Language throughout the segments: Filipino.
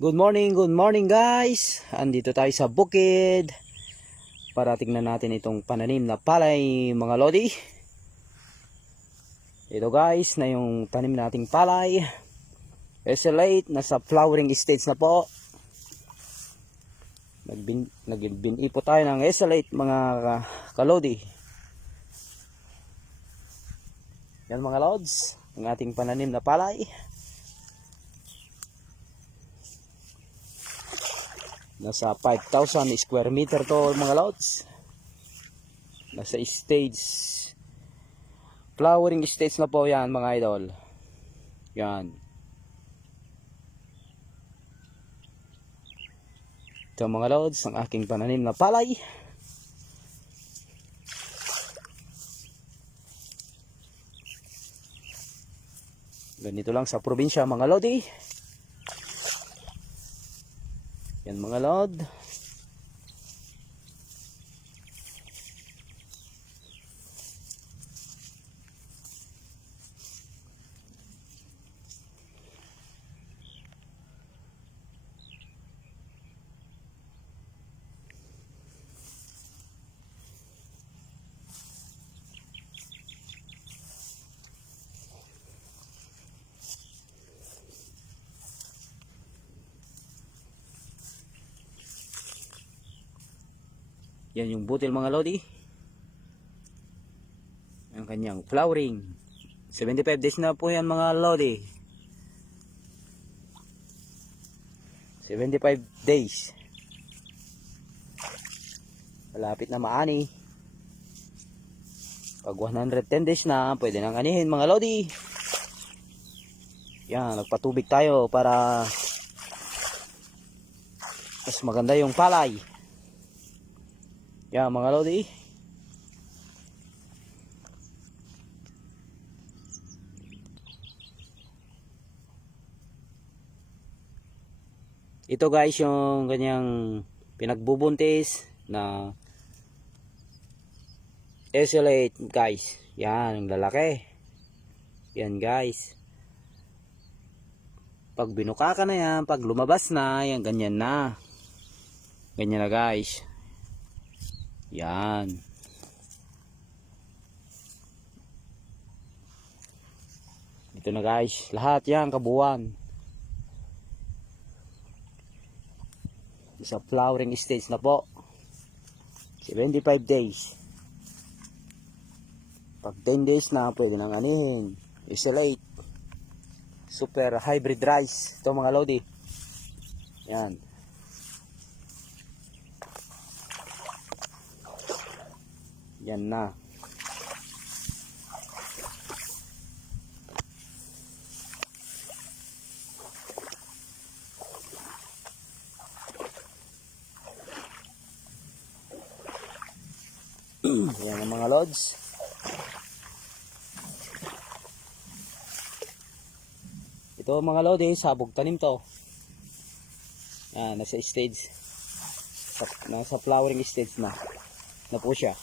Good morning, good morning guys. Andito tayo sa bukid. Para tingnan natin itong pananim na palay mga lodi. Ito guys na yung tanim nating palay. Eselate, nasa flowering stage na po. Nagbin, nagbinipo tayo ng eselate mga ka- kalodi. Yan mga lods, ang ating pananim na palay. Nasa 5,000 square meter to mga lods. Nasa stage. Flowering stage na po yan mga idol. Yan. Ito mga lods, ang aking pananim na palay. Ganito lang sa probinsya mga lodi. Mga lod. Yan yung butil mga lodi. Ang kanyang flowering. 75 days na po yan mga lodi. 75 days. Malapit na maani. Pag 110 days na, pwede nang anihin mga lodi. Yan, nagpatubig tayo para mas maganda yung palay. Yan mga lodi. Ito guys yung kanyang pinagbubuntis na Eselate guys. Yan, ang lalaki. Yan guys. Pag binuka ka na yan, pag lumabas na, yan ganyan na. Ganyan na guys. Yan. Ito na guys, lahat yan kabuuan. Sa flowering stage na po. 75 days. Pag 10 days na, pwede nang anihin. Isolate. Super hybrid rice. Ito mga lodi. Yan. Yan na. Yan ang mga lods. Ito mga lodi, sabog tanim to. Yan, nasa stage. Sa, nasa flowering stage na. Na po siya.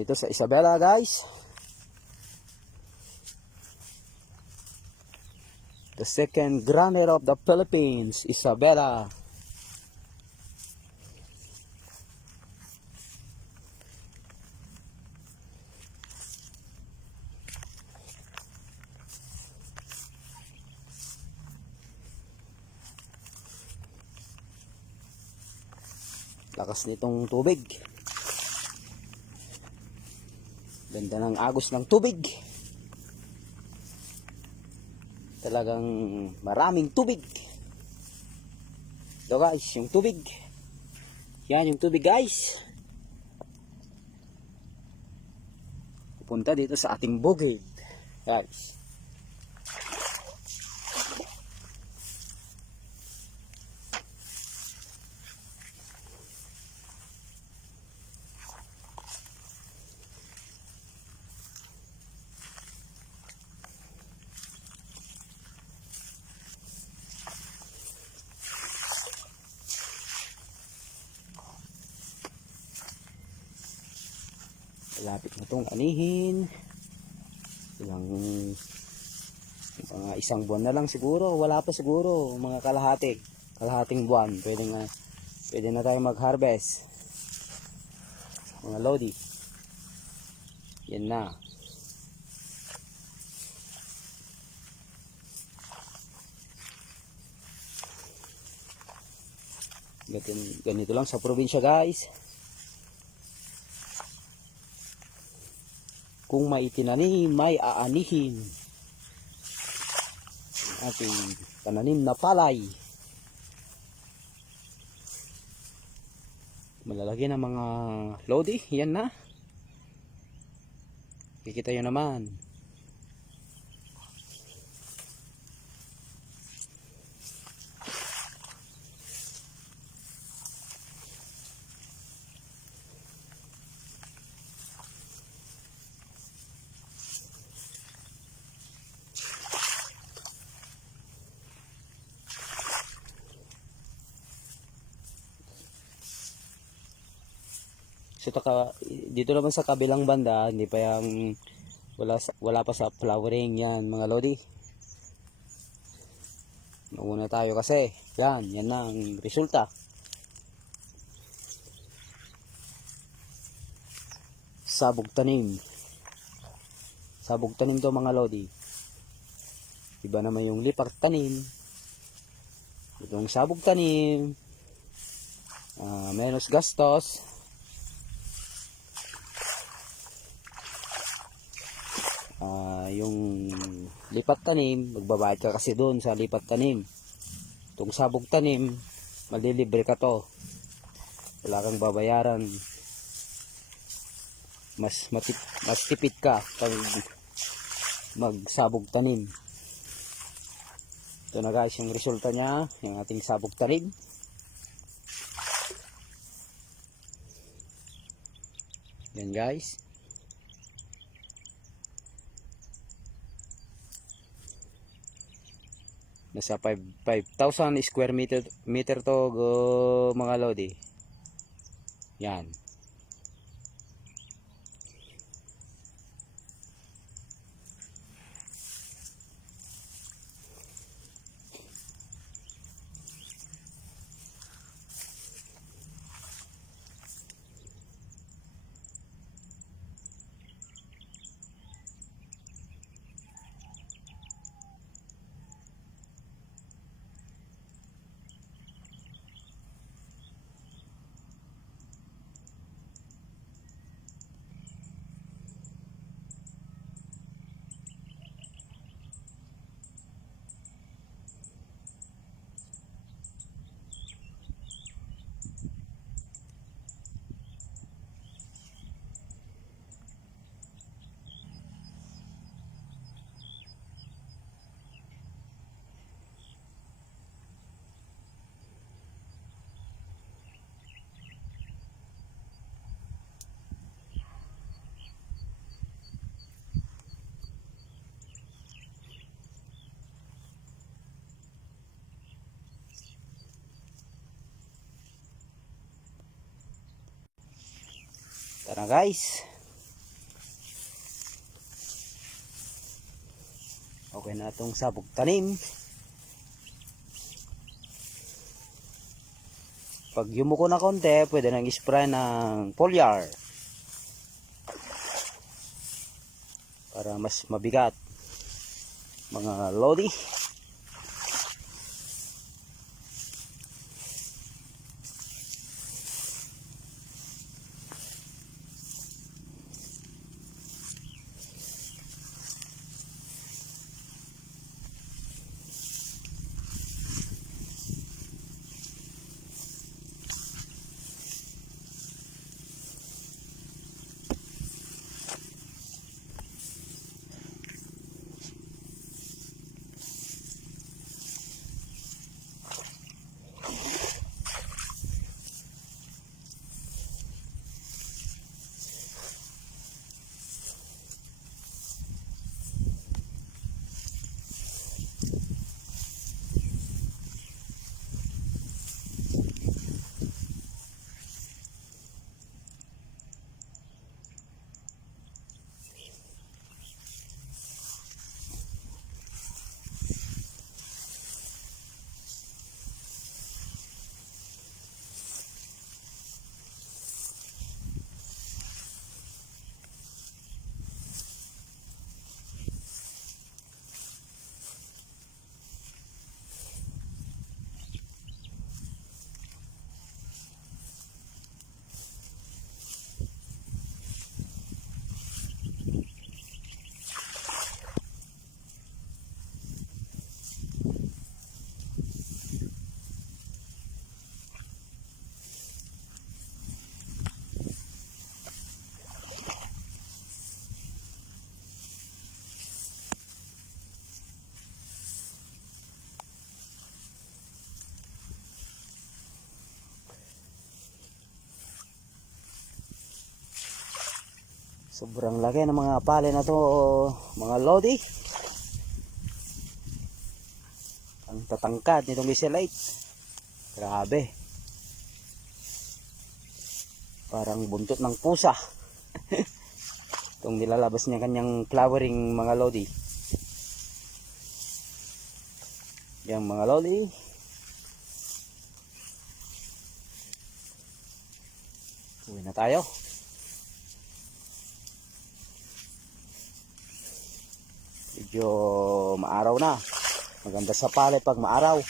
Ganito sa Isabela guys. The second granite of the Philippines, Isabela. Lakas nitong tubig. Ganda ng agos ng tubig. Talagang maraming tubig. Ito guys, yung tubig. Yan yung tubig guys. Pupunta dito sa ating bukid. Guys. Malapit na itong anihin. Ilang mga isang buwan na lang siguro. Wala pa siguro. Mga kalahati. Kalahating buwan. Pwede na, pwede na tayo mag-harvest. Mga lodi. Yan na. Ganito lang sa probinsya guys. Kung may tinanim, may aanihin. Ating pananim na palay. Malalaki na mga lodi. Yan na. Kikita yun naman. So taka, dito naman sa kabilang banda, hindi pa yung wala sa- wala pa sa flowering yan mga lodi. Nauna tayo kasi. Yan, yan na ang resulta. Sabog tanim. Sabog tanim to mga lodi. Iba naman yung lipak tanim. Itong sabog tanim. ah, menos gastos. Ah, yung lipat tanim, magbabayad ka kasi doon sa lipat tanim. Itong sabog tanim, malilibre ka to. Wala kang babayaran. Mas matip, mas tipid ka pag magsabog tanim. Ito na guys yung resulta niya, yung ating sabog tanim. Yan guys. Nasa 5 5,000 square meter meter to go, mga lodi. Yan. Tara guys. Okay na itong sabog tanim. Pag yumuko na konti, pwede nang spray ng foliar. Para mas mabigat. Mga lodi. Sobrang laki ng mga pale na to, mga lodi. Ang tatangkad nitong Miselite. Grabe. Parang buntot ng pusa. Itong nilalabas niya kanyang flowering mga lodi. Yan mga lodi. Uwi na tayo. Medyo maaraw na. Maganda sa pale pag maaraw.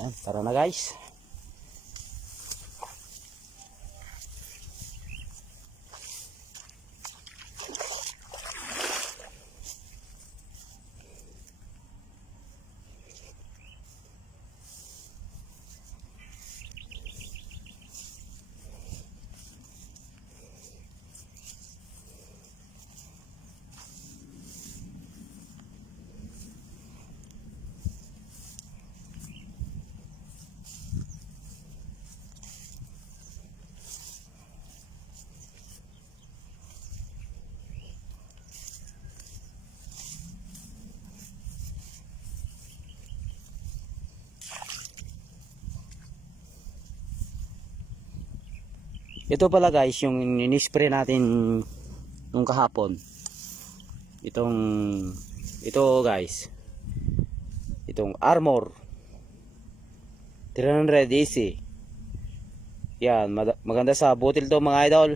Yan, tara na guys. Ito pala guys, yung inispray natin nung kahapon. Itong ito guys. Itong Armor 300 easy. Yan, maganda sa butil to mga idol.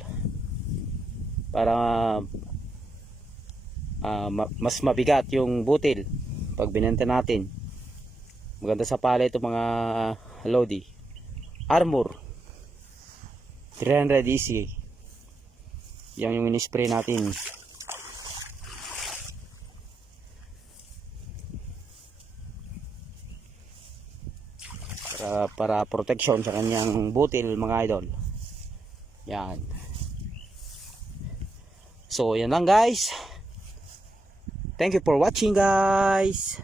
Para ma- mas mabigat yung butil pag binenta natin. Maganda sa pala ito mga lodi. Armor 300 easy. Yan yung inispray natin. Para, para protection sa kanyang butil mga idol. Yan. So, yan lang guys. Thank you for watching guys.